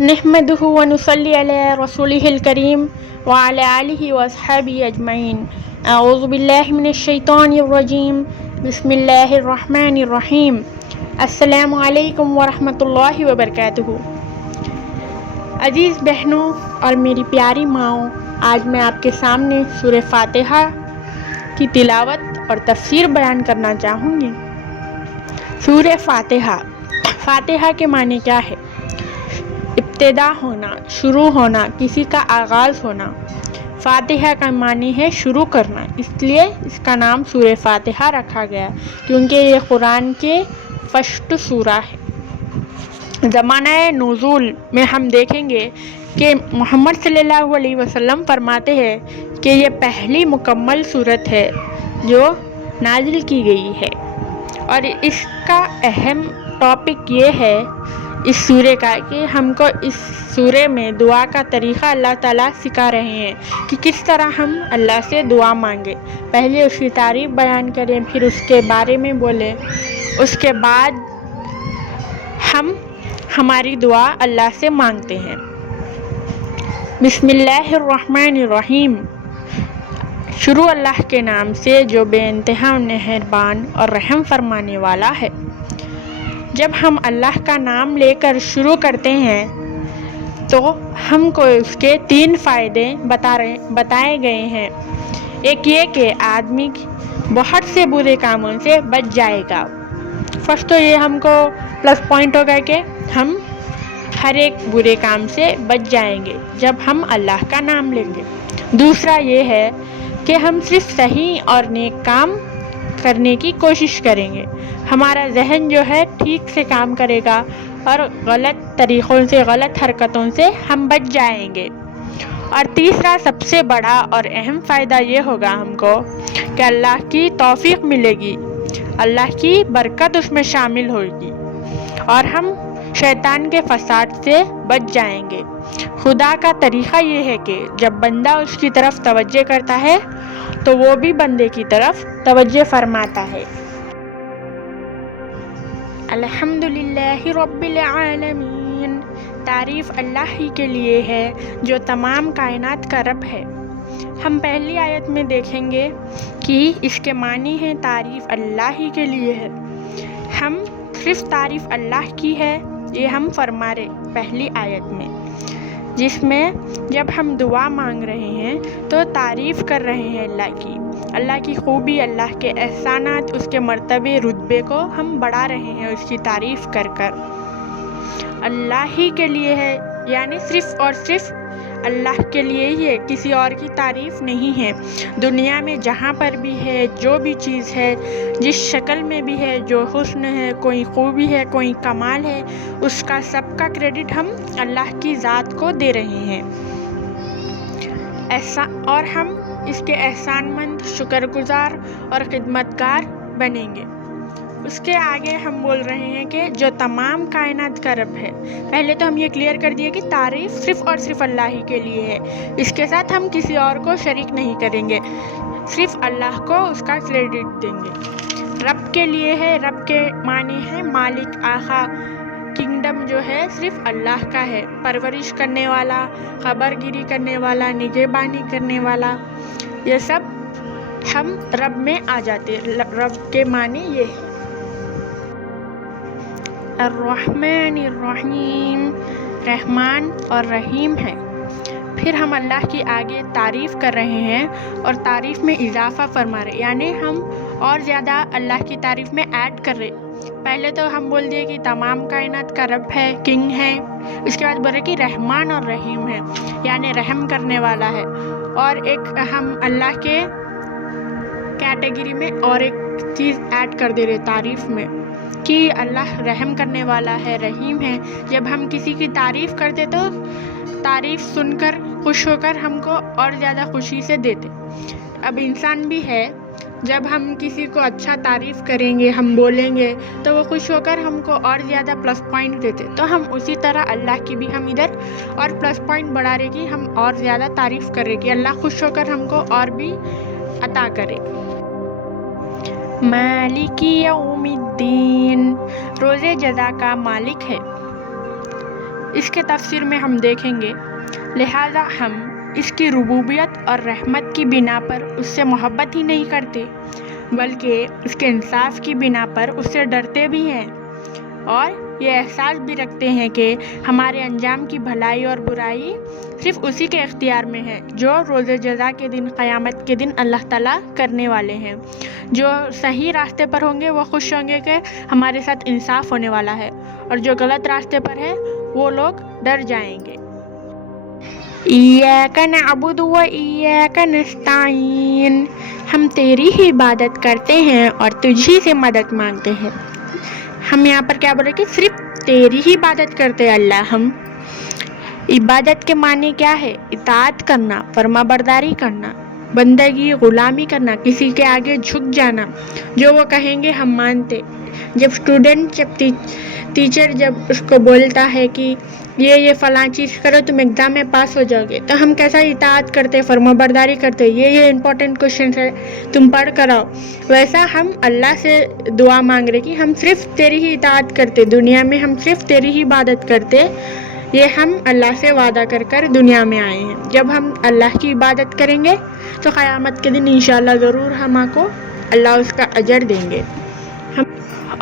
नहमदुहु व नुसल्ली अला रसूलिहिल करीम व अला आलिहि व अस्हाबिहि अजमईन। अऊज़ु बिल्लाहि मिनश शैतानिर रजीम। बिस्मिल्लाहिर रहमानिर रहीम। अस्सलामु अलैकुम व रहमतुल्लाहि व बरकातुहू। अजीज़ बहनों और मेरी प्यारी माओ, आज मैं आपके सामने सूरह फातिहा की तिलावत और तफसीर बयान करना चाहूँगी। सूरह फातिहा, फातिहा के माने क्या है? इब्तिदा होना, शुरू होना, किसी का आगाज़ होना। फातिहा का मानी है शुरू करना, इसलिए इसका नाम सूरह फातिहा रखा गया क्योंकि ये कुरान के फर्स्ट सूरा है। ज़माना नुज़ूल में हम देखेंगे कि मोहम्मद सल्लल्लाहु अलैहि वसल्लम फरमाते हैं कि ये पहली मुकम्मल सूरत है जो नाजिल की गई है। और इसका अहम टॉपिक ये है इस सूरे का कि हमको इस सूरे में दुआ का तरीक़ा अल्लाह ताला सिखा रहे हैं कि किस तरह हम अल्लाह से दुआ मांगे। पहले उसकी तारीफ़ बयान करें, फिर उसके बारे में बोलें, उसके बाद हम हमारी दुआ अल्लाह से मांगते हैं। बिस्मिल्लाहिर्रहमानिर्रहीम। शुरू अल्लाह के नाम से जो बेइंतहा मेहरबान और रहम फरमाने वाला है। जब हम अल्लाह का नाम लेकर शुरू करते हैं तो हमको उसके 3 फ़ायदे बताए गए हैं। एक ये कि आदमी बहुत से बुरे कामों से बच जाएगा। फर्स्ट तो ये हमको प्लस पॉइंट होगा कि हम हर एक बुरे काम से बच जाएंगे जब हम अल्लाह का नाम लेंगे। दूसरा ये है कि हम सिर्फ सही और नेक काम करने की कोशिश करेंगे। हमारा जहन जो है ठीक से काम करेगा और गलत तरीक़ों से, गलत हरकतों से हम बच जाएंगे। और तीसरा सबसे बड़ा और अहम फ़ायदा ये होगा हमको कि अल्लाह की तौफ़ीक़ मिलेगी, अल्लाह की बरकत उसमें शामिल होगी और हम शैतान के फसाद से बच जाएंगे। खुदा का तरीक़ा ये है कि जब बंदा उसकी तरफ तवज्जो करता है तो वो भी बंदे की तरफ तवज्जो फरमाता है। अल्हम्दुलिल्लाहि रब्बिल आलमीन। तारीफ़ अल्लाह ही के लिए है जो तमाम कायनात का रब है। हम पहली आयत में देखेंगे कि इसके मानी है तारीफ़ अल्लाह ही के लिए है। हम सिर्फ तारीफ़ अल्लाह की है ये हम फरमा रहे पहली आयत में, जिसमें जब हम दुआ मांग रहे हैं तो तारीफ़ कर रहे हैं अल्लाह की खूबी, अल्लाह के एहसानात, उसके मर्तबे रुतबे को हम बढ़ा रहे हैं उसकी तारीफ़ कर कर। अल्लाह ही के लिए है यानी सिर्फ़ और सिर्फ अल्लाह के लिए ही है, किसी और की तारीफ़ नहीं है। दुनिया में जहाँ पर भी है, जो भी चीज़ है, जिस शक्ल में भी है, जो हुस्न है, कोई खूबी है, कोई कमाल है, उसका सबका क्रेडिट हम अल्लाह की ज़ात को दे रहे हैं। ऐसा और हम इसके एहसानमंद, शुक्रगुजार और खिदमतगार बनेंगे। उसके आगे हम बोल रहे हैं कि जो तमाम कायनात का रब है। पहले तो हम ये क्लियर कर दिए कि तारीफ़ सिर्फ़ और सिर्फ अल्लाह ही के लिए है, इसके साथ हम किसी और को शरीक नहीं करेंगे, सिर्फ अल्लाह को उसका क्रेडिट देंगे। रब के लिए है, रब के माने हैं मालिक, आका। किंगडम जो है सिर्फ अल्लाह का है, परवरिश करने वाला, खबरगिरी करने वाला, निगहबानी करने वाला, ये सब हम रब में आ जाते। रब के माने ये है अर्रहमानिर्रहीम, रहमान और रहीम है। फिर हम अल्लाह की आगे तारीफ़ कर रहे हैं और तारीफ़ में इजाफ़ा फरमा रहे, यानी हम और ज़्यादा अल्लाह की तारीफ़ में ऐड कर रहे। पहले तो हम बोल दिए कि तमाम कायनात का रब है, किंग है, इसके बाद बोले कि रहमान और रहीम है यानी रहम करने वाला है। और एक हम अल्लाह के कैटेगरी में और एक चीज़ ऐड कर दे रहे तारीफ़ में कि अल्लाह रहम करने वाला है, रहीम है। जब हम किसी की तारीफ़ करते तो तारीफ़ सुनकर खुश होकर हमको और ज़्यादा खुशी से देते। अब इंसान भी है, जब हम किसी को अच्छा तारीफ़ करेंगे, हम बोलेंगे तो वो खुश होकर हमको और ज़्यादा प्लस पॉइंट देते। तो हम उसी तरह अल्लाह की भी हम इधर और प्लस पॉइंट बढ़ा रहे कि हम और ज़्यादा तारीफ़ कर रहे कि अल्लाह खुश होकर हमको और भी अता करे। मालिकी यौमिद्दीन, रोज़े जज़ा का मालिक है। اس کے تفسیر میں ہم دیکھیں گے، لہذا ہم اس کی ربوبیت اور رحمت کی بنا پر اس سے محبت ہی نہیں کرتے، بلکہ اس کے انصاف کی بنا پر اس سے ڈرتے بھی ہیں، اور یہ احساس بھی رکھتے ہیں کہ ہمارے انجام کی بھلائی اور برائی صرف اسی کے اختیار میں ہے، جو روز جزا کے دن، قیامت کے دن اللہ تعالیٰ کرنے والے ہیں۔ جو صحیح راستے پر ہوں گے وہ خوش ہوں گے کہ ہمارے ساتھ انصاف ہونے والا ہے، اور جو غلط راستے پر ہے وہ لوگ ڈر جائیں گے۔ ایاک نعبد و ایاک نستعین، ہم تیری ہی عبادت کرتے ہیں اور تجھی سے مدد مانگتے ہیں۔ ہم یہاں پر کیا بولے کہ صرف تیری ہی عبادت کرتے ہیں اللہ۔ ہم عبادت کے معنی کیا ہے؟ اطاعت کرنا، فرما برداری کرنا، بندگی، غلامی کرنا، کسی کے آگے جھک جانا، جو وہ کہیں گے ہم مانتے۔ جب اسٹوڈنٹ، جب ٹیچر جب اس کو بولتا ہے کہ یہ فلاں چیز کرو تم ایگزام میں پاس ہو جاؤ گے، تو ہم کیسا اطاعت کرتے، فرما برداری کرتے، یہ امپورٹنٹ کوشچن ہے تم پڑھ کر آؤ۔ ویسا ہم اللہ سے دعا مانگ رہے کہ ہم صرف تیری ہی اطاعت کرتے، دنیا میں ہم صرف تیری ہی عبادت کرتے۔ یہ ہم اللہ سے وعدہ کر کر دنیا میں آئے ہیں۔ جب ہم اللہ کی عبادت کریں گے تو قیامت کے دن انشاءاللہ ضرور ہم کو اللہ اس کا اجر دیں گے۔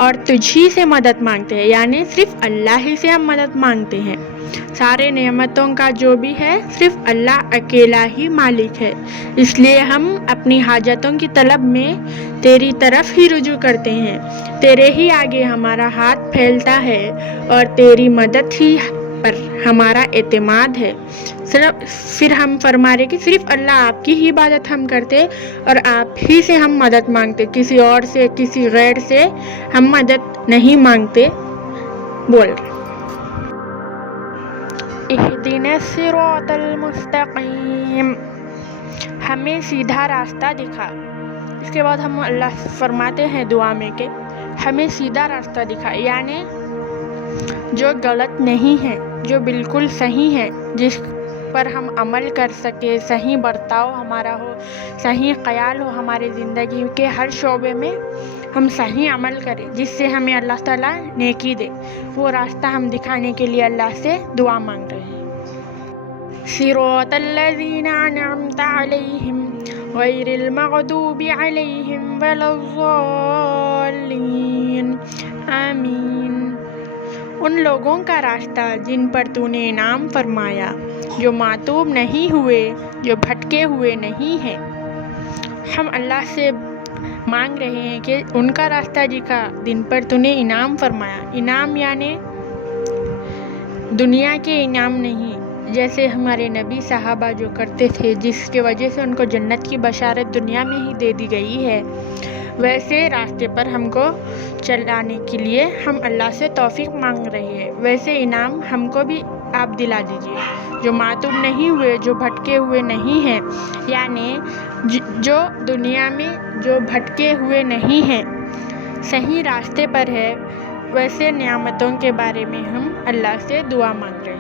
اور تجھی سے مدد مانگتے ہیں، یعنی صرف اللہ ہی سے ہم مدد مانگتے ہیں۔ سارے نعمتوں کا جو بھی ہے صرف اللہ اکیلا ہی مالک ہے، اس لیے ہم اپنی حاجتوں کی طلب میں تیری طرف ہی رجوع کرتے ہیں، تیرے ہی آگے ہمارا ہاتھ پھیلتا ہے، اور تیری مدد ہی پر ہمارا اعتماد ہے۔ پھر ہم فرما رہے کہ صرف اللہ آپ کی ہی عبادت ہم کرتے، اور آپ ہی سے ہم مدد مانگتے، کسی اور سے، کسی غیر سے ہم مدد نہیں مانگتے۔ بول رہے اہدنا الصراط المستقیم، ہمیں سیدھا راستہ دکھا۔ اس کے بعد ہم اللہ فرماتے ہیں دعا میں کہ ہمیں سیدھا راستہ دکھا، یعنی جو غلط نہیں ہے، جو بالکل صحیح ہے، جس پر ہم عمل کر سکے، صحیح برتاؤ ہمارا ہو، صحیح خیال ہو، ہمارے زندگی کے ہر شعبے میں ہم صحیح عمل کریں، جس سے ہمیں اللہ تعالیٰ نیکی دے۔ وہ راستہ ہم دکھانے کے لیے اللہ سے دعا مانگ رہے ہیں۔ صراط الذین انعمت علیہم غیر المغضوب علیہم ولا الضالین، آمین۔ ان لوگوں کا راستہ جن پر تو نے انعام فرمایا، جو معتوب نہیں ہوئے، جو بھٹکے ہوئے نہیں ہیں۔ ہم اللہ سے مانگ رہے ہیں کہ ان کا راستہ دکھا جن پر تو نے انعام فرمایا۔ انعام یعنی دنیا کے انعام نہیں، جیسے ہمارے نبی صحابہ جو کرتے تھے، جس کی وجہ سے ان کو جنت کی بشارت دنیا میں ہی دے دی گئی ہے، ویسے راستے پر ہم کو چلانے کے لیے ہم اللہ سے توفیق مانگ رہے ہیں۔ ویسے انعام ہم کو بھی آپ دلا دیجیے، جو معتوب نہیں ہوئے، جو بھٹکے ہوئے نہیں ہیں، یعنی جو دنیا میں جو بھٹکے ہوئے نہیں ہیں، صحیح راستے پر ہے، ویسے نعمتوں کے بارے میں ہم اللہ سے دعا مانگ رہے ہیں۔